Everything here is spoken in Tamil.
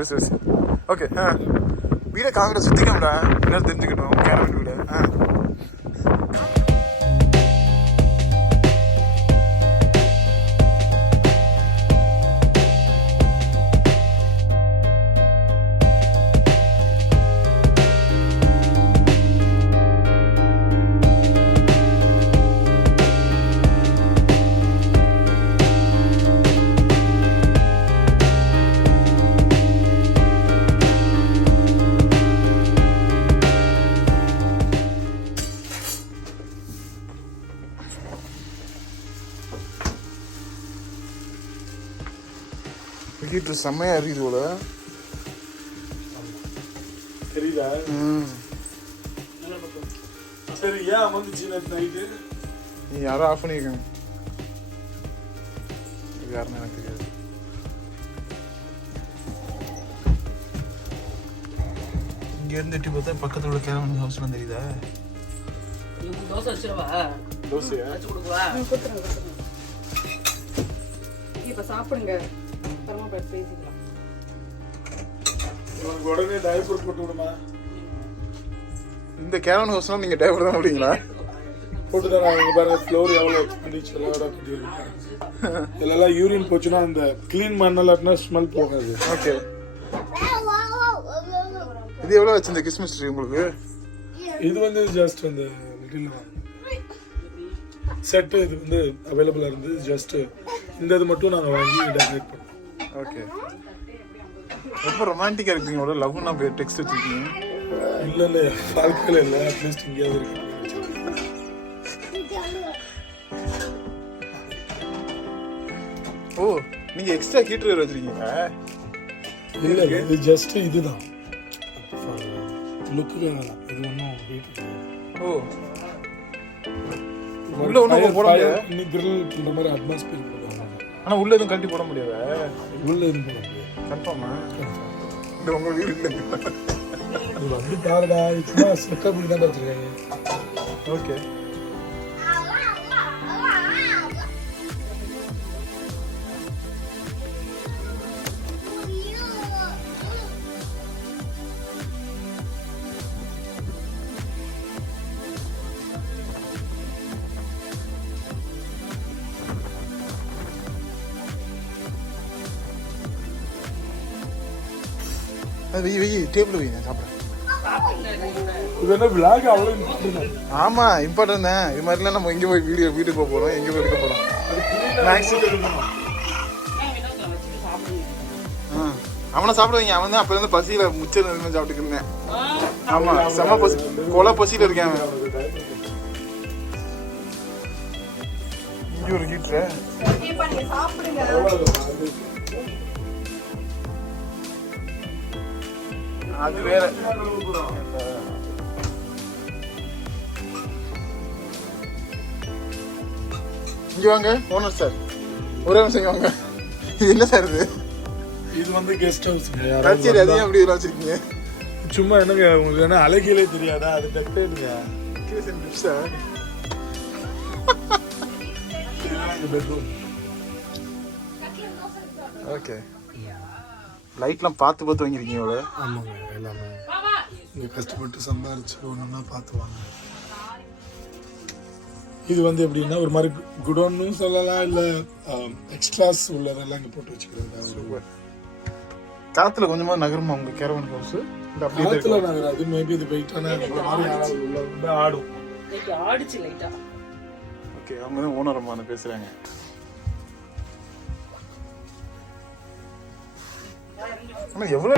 S S okay. வீடை காங்கிரஸ் சுற்றிக்கோம்டா, எல்லாரும் தெரிஞ்சுக்கணும் கேரவன் வீடு. ஹீட்ரு செம்மையாக இருக்குது போல தெரியல. சரி, ஏன் வந்துச்சு நைட்டு? நீ யாரோ ஆஃப் பண்ணியிருக்காங்க, யாருன்னு எனக்கு தெரியாது. இங்கேருந்து எட்டி பார்த்தா பக்கத்தில் உள்ள கேரவன் ஹவுஸ்லாம் தெரியுதா? தோசை வச்சிருவா, தோசையா வச்சு கொடுக்குவா. இப்ப சாப்பிடுங்க, அப்புறமா பேசிக்கலாம். உடனே டைப்பர் போட்டு விடுமா? இந்த கேரவன் ஹவுஸ்லாம் நீங்கள் டைவர் தான் விடுவீங்களா? போட்டு தான் அவங்க பாருங்க, ஃப்ளோர் எவ்வளோ எக்ஸ்பெண்டிச்சரோட கட்டியிருக்காங்க. இதெல்லாம் யூரின் போச்சுன்னா அந்த க்ளீன் பண்ணலாட்டினா ஸ்மெல் போகாது. ஓகே. இது எவ்வளோ ஆச்சு இந்த கிறிஸ்மஸ் ட்ரீ உங்களுக்கு? இது வந்து ஜஸ்ட் அந்த லிட்டில் செட்டு இது வந்து அவைலபிளாக இருந்தது. ஜஸ்ட் இந்த இது மட்டும் நாங்கள் வாங்கி டெக்கரேட் பண்ணோம். ஓகே. ரொம்ப ரொமான்டிக்காக இருக்கீங்க, ஒரு லவ்னா டெக்ஸ்ட் வச்சுருக்கீங்க. இல்லை இல்லை, வாழ்க்கையில் இல்லை, அட்லீஸ்ட் இங்கேயாவது இருக்கு. ஓ, நீங்கள் எக்ஸ்ட்ரா ஹீட்டர் வச்சுருக்கீங்க? இல்லை, இது ஜஸ்ட் இதுதான் லுக்குக்காக தான். இது ஒன்றும் வீட்டுக்கு. ஓ, உள்ள ஒன்றும் போட முடியாது. இன்னும் கிரில் பண்ணுற மாதிரி அட்மாஸ்பியர் போடுவாங்க. ஆனால் உள்ள எதுவும் கட்டி போட முடியாதா? உள்ள எதுவும் போட முடியாது. கன்ஃபார்மா? இந்த உங்கள் வீடு இல்லைங்க. இது வந்து பாருடா, சும்மா செட்டப் தான் வச்சுருக்காங்க. ஓகே. அது வெயி டேபிள் வெயி, நான் சாப்பிட்றேன். இது என்ன விளாக் அவ்வளோ இம்பார்ட்டன்ட்? ஆமாம், இம்பார்ட்டன் தான். இது மாதிரிலாம் நம்ம எங்கே போய் வீட்டுக்கு போக போகிறோம், எங்கே போய் எடுக்க போகிறோம். அவனை சாப்பிட வைங்க. அவன் தான் அப்போ இருந்து பசியில் முச்சல் சாப்பிட்டுக்கிட்டு இருந்தேன். ஆமாம், செம்ம பசி, கொலை பசியில் இருக்கேன் அவன். இங்கே ஒரு ஹீட்ரு. அது வேற. இங்க வாங்க ஓனர் சார், ஒரே நிமிஷம் வாங்க. இது என்ன சார் இது? இது வந்து கெஸ்ட் ஹவுஸ். சரி, அதையும் அப்படி இதெல்லாம் வச்சிருக்கீங்க. சும்மா என்னங்க உங்களுக்கு என்ன அழகிலே தெரியாதா? அது டெக்கரேட்டுங்க. பெட்ரூம். ஓகே. லைட்லாம் பார்த்து பார்த்து வாங்கியிருக்கீங்க இவ்வளோ? ஆமாங்க, எல்லாமே இங்கே கஷ்டப்பட்டு சம்பாரிச்சு ஒன்றுன்னா பார்த்து வாங்க. இது வந்து எப்படின்னா ஒரு மாதிரி குடோன்னு சொல்லலாம், இல்லை எக்ஸ்ட்ராஸ் உள்ளதெல்லாம் இங்கே போட்டு வச்சுக்கிறது. காற்றுல கொஞ்சமாக நகருமா உங்கள் கேரவன் ஹவுஸ்? காற்றுல நகராது, மேபி இது வெயிட்டான மாதிரி உள்ள வந்து ஆடும். ஆடிச்சு லைட்டா. ஓகே, அவங்க தான் ஓனர் அம்மா பேசுகிறாங்க. ஆனால் எவ்வளோ